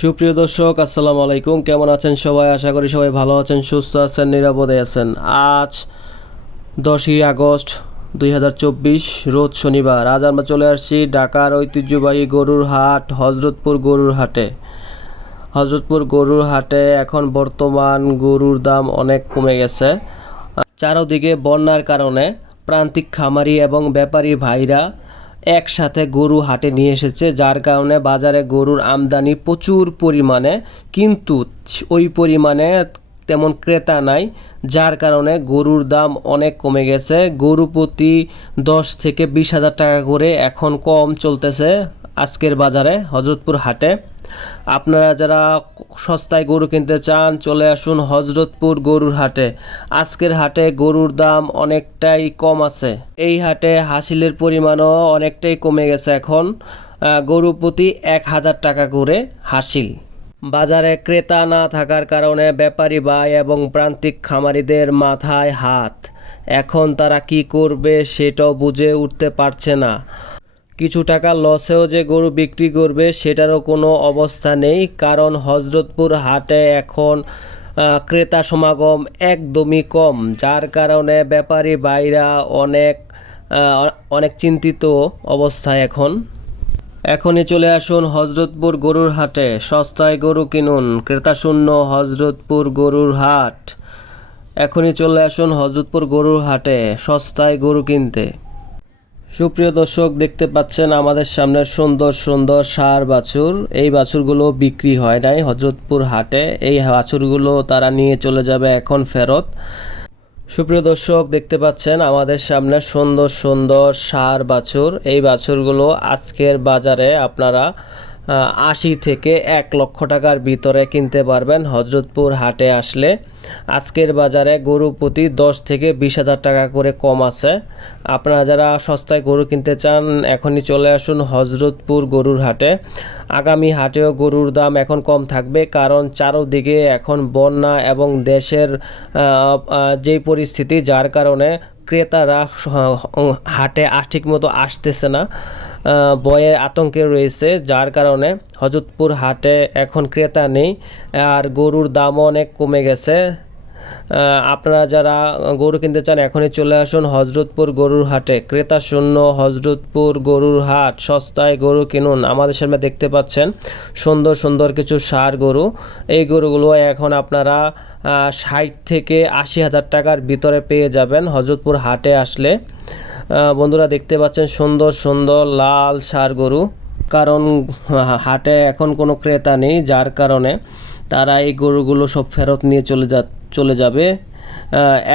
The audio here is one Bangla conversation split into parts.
সুপ্রিয় দর্শক, আসসালামু আলাইকুম। কেমন আছেন সবাই? আশা করি সবাই ভালো আছেন, সুস্থ আছেন, নিরাপদে আছেন। আজ দশই আগস্ট দুই হাজার চব্বিশ, রোজ শনিবার। আজ আমরা চলে আসছি ঢাকার ঐতিহ্যবাহী গরুর হাট, হজরতপুর গরুর হাটে। হজরতপুর গরুর হাটে এখন বর্তমান গরুর দাম অনেক কমে গেছে। চারদিকে বন্যার কারণে প্রান্তিক খামারি এবং ব্যাপারী ভাইরা একসাথে গরু হাটে নিয়ে এসেছে, যার কারণে বাজারে গরুর আমদানি প্রচুর পরিমাণে, কিন্তু ওই পরিমাণে তেমন ক্রেতা নাই, যার কারণে গরুর দাম অনেক কমে গেছে। গরু প্রতি দশ থেকে বিশ হাজার টাকা করে এখন কম চলতেছে। আজকের বাজারে হজরতপুর হাটে। আপনারা যারা সস্তায় গরু কিনতে চান, চলে আসুন হজরতপুর গরুর হাটে। আজকের হাটে গরুর দাম অনেকটাই কম আছে। এই হাটে হাসিলের পরিমাণও অনেকটাই কমে গেছে এখন। গরু প্রতি এক হাজার টাকা করে হাসিল। বাজারে ক্রেতা না থাকার কারণে ব্যাপারী ভাই এবং প্রান্তিক খামারিদের মাথায় হাত। এখন তারা কি করবে সেটাও বুঝে উঠতে পারছে না। কিছু টাকা লসেও যে গরু বিক্রি করবে সেটারও কোনো অবস্থা নেই, কারণ হজরতপুর হাটে এখন ক্রেতা সমাগম একদমই কম। যার কারণে ব্যাপারী বাইরা অনেক অনেক চিন্তিত অবস্থায় এখন। এখনই চলে আসুন হজরতপুর গরুর হাটে। সস্তায় গরু কিনুন ক্রেতাশূন্য হজরতপুর গরুর হাট। এখনই চলে আসুন হজরতপুর গরুর হাটে, সস্তায় গরু কিনতে। সুপ্রিয় দর্শক, দেখতে পাচ্ছেন আমাদের সামনে সুন্দর সুন্দর সার বাছুর। এই বাছুরগুলো বিক্রি হয় নাই হজরতপুর হাটে। এই বাছুরগুলো তারা নিয়ে চলে যাবে এখন ফেরত। সুপ্রিয় দর্শক, দেখতে পাচ্ছেন আমাদের সামনে সুন্দর সুন্দর সার বাছুর। এই বাছুরগুলো আজকের বাজারে আপনারা আশি থেকে এক লক্ষ টাকার ভিতরে কিনতে পারবেন হজরতপুর হাটে আসলে। আজকের বাজারে গরু প্রতি দশ থেকে বিশ হাজার টাকা করে কম আছে। আপনারা যারা সস্তায় গরু কিনতে চান, এখনই চলে আসুন হজরতপুর গরুর হাটে। আগামী হাটেও গরুর দাম এখন কম থাকবে, কারণ চারোদিকে এখন বন্যা এবং দেশের যেই পরিস্থিতি, যার কারণে ক্রেতারা হাটে ঠিক মতো আসতেছে না। বয়ের আতঙ্কে রয়েছে, যার কারণে হজরতপুর হাটে এখন ক্রেতা নেই। আর গরুর দামও অনেক কমে গেছে। আপনারা যারা গরু কিনতে চান, এখনই চলে আসুন হজরতপুর গরুর হাটে। ক্রেতা শূন্য, হজরতপুর গরুর হাট, সস্তায় গরু কিনুন। আমাদের সামনে দেখতে পাচ্ছেন সুন্দর সুন্দর কিছু সার গরু। এই গরুগুলো এখন আপনারা ষাট থেকে আশি হাজার টাকার ভিতরে পেয়ে যাবেন হজরতপুর হাটে আসলে। বন্ধুরা দেখতে পাচ্ছেন সুন্দর সুন্দর লাল সার গরু। কারণ হাটে এখন কোনো ক্রেতা নেই, যার কারণে তারা এই গরুগুলো সব ফেরত নিয়ে চলে যা চলে যাবে।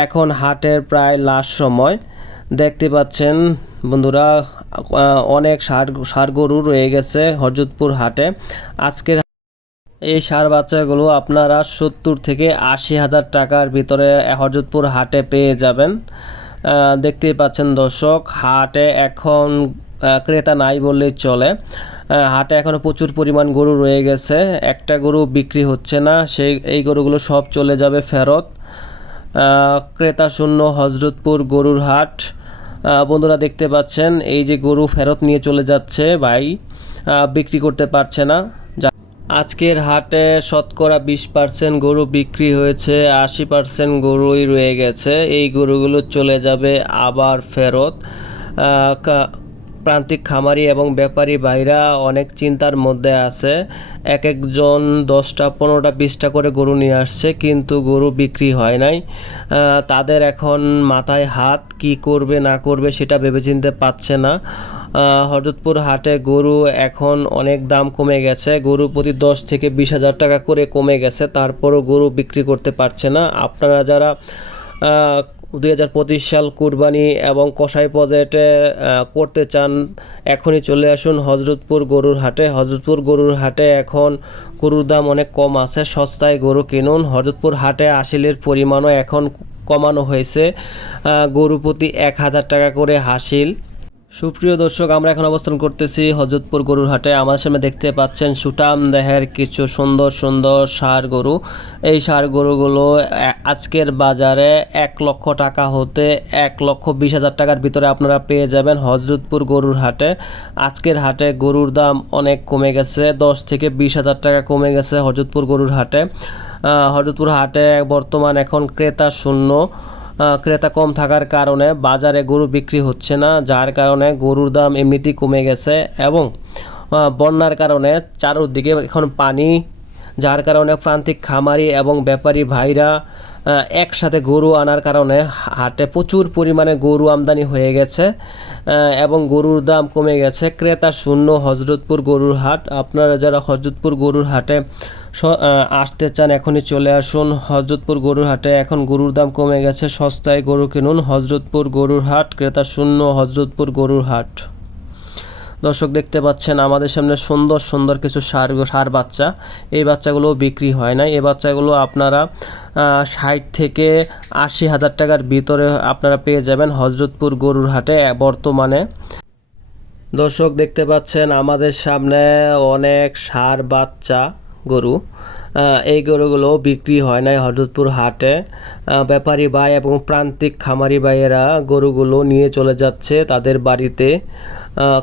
এখন হাটের প্রায় লাস্ট সময়। দেখতে পাচ্ছেন বন্ধুরা অনেক সার সার গরু রয়ে গেছে হরজতপুর হাটে। আজকের এই সার বাচ্চাগুলো আপনারা সত্তর থেকে আশি হাজার টাকার ভিতরে হরজতপুর হাটে পেয়ে যাবেন। আহ, দেখতেই পাচ্ছেন দর্শক হাটে এখন ক্রেতা নাই বললেই চলে। হাটে এখনও প্রচুর পরিমাণ গরু রয়ে গেছে। একটা গরু বিক্রি হচ্ছে না, সেই, এই গরুগুলো সব চলে যাবে ফেরত। ক্রেতা শূন্য হজরতপুর গরুর হাট। বন্ধুরা দেখতে পাচ্ছেন, এই যে গরু ফেরত নিয়ে চলে যাচ্ছে ভাই বিক্রি করতে পারছে না। আজকের হাটে শতকরা বিশ পার্সেন্ট গরু বিক্রি হয়েছে, আশি পার্সেন্ট গরুই রয়ে গেছে। এই গরুগুলো চলে যাবে আবার ফেরত। প্রান্তিক খামারি এবং ব্যাপারী ভাইরা অনেক চিন্তার মধ্যে আছে। এক একজন দশটা পনেরোটা বিশটা করে গরু নিয়ে আসছে কিন্তু গরু বিক্রি হয় নাই। তাদের এখন মাথায় হাত কি করবে না করবে সেটা ভেবেচিন্তে পাচ্ছে না। আহ, হরজতপুর হাটে গরু এখন অনেক দাম কমে গেছে। গরু প্রতি দশ থেকে বিশ হাজার টাকা করে কমে গেছে। তারপরও গরু বিক্রি করতে পারছে না। আপনারা যারা দুই হাজার পঁচিশ সাল কুরবানি এবং কষাই প্রজেক্টে করতে চান, এখনই চলে আসুন হজরতপুর গরুর হাটে। হজরতপুর গরুর হাটে এখন গরুর দাম অনেক কম আছে, সস্তায় গরু কিনুন। হজরতপুর হাটে আসিলের পরিমাণও এখন কমানো হয়েছে গরু প্রতি এক হাজার টাকা করে হাসিল। সুপ্রিয় দর্শক, আমরা এখন অবস্থান করতেছি হজরতপুর গরুর হাটে। আমার সামনে দেখতে পাচ্ছেন সুটাম দেহের কিছু সুন্দর সুন্দর সার গরু। এই সার গরুগুলো আজকের বাজারে এক লক্ষ টাকা হতে এক লক্ষ বিশ হাজার টাকার ভিতরে আপনারা পেয়ে যাবেন হজরতপুর গরুর হাটে। আজকের হাটে গরুর দাম অনেক কমে গেছে, দশ থেকে বিশ হাজার টাকা কমে গেছে হজরতপুর গরুর হাটে। হজরতপুর হাটে বর্তমান এখন ক্রেতা শূন্য। ক্রেতা কম থাকার কারণে বাজারে গরু বিক্রি হচ্ছে না, যার কারণে গরুর দাম এমনিতেই কমে গেছে এবং বন্যার কারণে চারদিকে এখন পানি, যার কারণে প্রান্তিক খামারি এবং ব্যাপারী ভাইরা একসাথে গরু আনার কারণে হাটে প্রচুর পরিমাণে গরু আমদানি হয়ে গেছে এবং গরুর দাম কমে গেছে। ক্রেতা শূন্য হজরতপুর গরুর হাট। আপনারা যারা হজরতপুর গরুর হাটে আসতে চান, এখনই চলে আসুন। হজরতপুর গরুর হাটে এখন গরুর দাম কমে গেছে, সস্তায় গরু কিনুন। হজরতপুর গরুর হাট ক্রেতা শূন্য, হজরতপুর গরুর হাট দর্শক, দেখতে পাচ্ছেন আমাদের সামনে সুন্দর সুন্দর কিছু সার সার বাচ্চা। এই বাচ্চাগুলো বিক্রি হয় না এই বাচ্চাগুলো আপনারা ষাট থেকে আশি হাজার টাকার ভিতরে আপনারা পেয়ে যাবেন হজরতপুর গরুর হাটে বর্তমানে। দর্শক, দেখতে পাচ্ছেন আমাদের সামনে অনেক সার বাচ্চা। গরু। এই গরুগুলো বিক্রি হয় নাই হজরতপুর হাটে। ব্যাপারী ভাই এবং প্রান্তিক খামারি ভাইয়েরা গরুগুলো নিয়ে চলে যাচ্ছে তাদের বাড়িতে।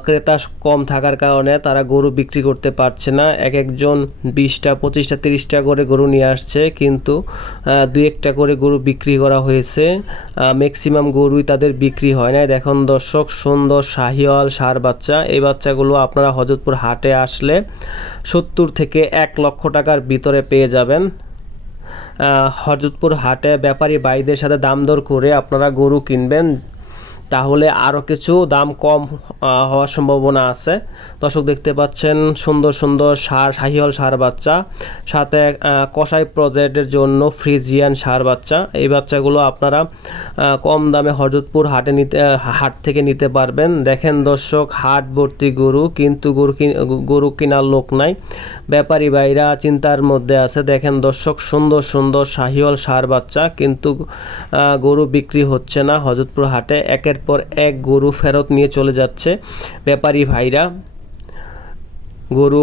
ক্রেতা কম থাকার কারণে তারা গরু বিক্রি করতে পারছে না। এক একজন বিশটা পঁচিশটা তিরিশটা করে গরু নিয়ে আসছে কিন্তু দু একটা করে গরু বিক্রি করা হয়েছে। ম্যাক্সিমাম গরুই তাদের বিক্রি হয় না দেখুন দর্শক সুন্দর শাহিওয়াল সার বাচ্চা। এই বাচ্চাগুলো আপনারা হজরতপুর হাটে আসলে সত্তর থেকে এক লক্ষ টাকার ভিতরে পেয়ে যাবেন। আহ, হরজতপুর হাটে ব্যাপারী ভাইদের সাথে দাম দর করে আপনারা গরু কিনবেন। তাহলে আরও কিছু দাম কম হওয়ার সম্ভাবনা আছে। দর্শক দেখতে পাচ্ছেন, সুন্দর সুন্দর সার শাহিওয়াল সার বাচ্চা। সাথে কসাই প্রজেক্টের জন্য ফ্রিজিয়ান সার বাচ্চা। এই বাচ্চাগুলো আপনারা কম দামে হরজতপুর হাটে নিতে, হাট থেকে নিতে পারবেন। দেখেন দর্শক, হাট ভর্তি গরু, কিন্তু গরু গরু কেনার লোক নাই। ব্যাপারী ভাইরা চিন্তার মধ্যে আছে। দেখেন দর্শক, সুন্দর সুন্দর শাহিওয়াল সার বাচ্চা, কিন্তু গরু বিক্রি হচ্ছে না হজরতপুর হাটে। একের পর এক গরু ফেরত নিয়ে চলে যাচ্ছে। ব্যাপারী ভাইরা, গরু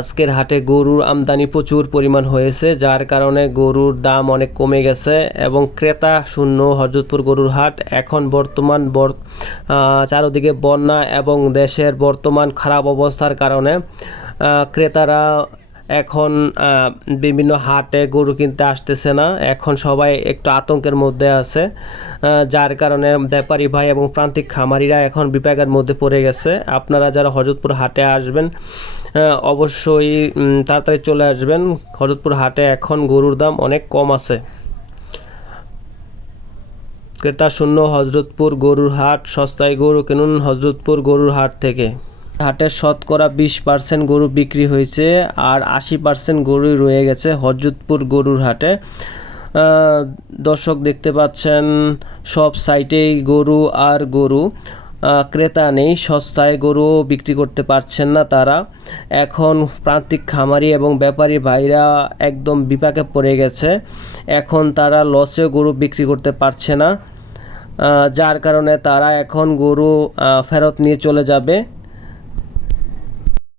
আজকের হাটে গরুর আমদানি প্রচুর পরিমাণ হয়েছে, যার কারণে গরুর দাম অনেক কমে গেছে এবং ক্রেতা শূন্য হজরতপুর গরুর হাট। এখন বর্তমান চারদিকে বন্যা এবং দেশের বর্তমান খারাপ অবস্থার কারণে ক্রেতারা এখন বিভিন্ন হাটে গরু কিনতে আসতেছে না। এখন সবাই একটু আতঙ্কের মধ্যে আছে যার কারণে ব্যাপারী ভাই এবং প্রান্তিক খামারিরা এখন বিপাকের মধ্যে পড়ে গেছে। আপনারা যারা হজরতপুর হাটে আসবেন অবশ্যই তাড়াতাড়ি চলে আসবেন। হজরতপুর হাটে এখন গরুর দাম অনেক কম আছে। ক্রেতা শূন্য, হজরতপুর গরুর হাট, সস্তায় গরু কিনুন হজরতপুর গরুর হাট থেকে। হাটে শতকরা বিশ পার্সেন্ট গরু বিক্রি হয়েছে আর আশি পার্সেন্ট গরুই রয়ে গেছে হজরতপুর গরুর হাটে। দর্শক দেখতে পাচ্ছেন, সব সাইটেই গরু আর গরু। ক্রেতা নেই, সস্তায় গরু বিক্রি করতে পারছেন না তারা। এখন প্রান্তিক খামারি এবং ব্যাপারী ভাইরা একদম বিপাকে পড়ে গেছে। এখন তারা লসে গরু বিক্রি করতে পারছে না। যার কারণে তারা এখন গরু ফেরত নিয়ে চলে যাবে।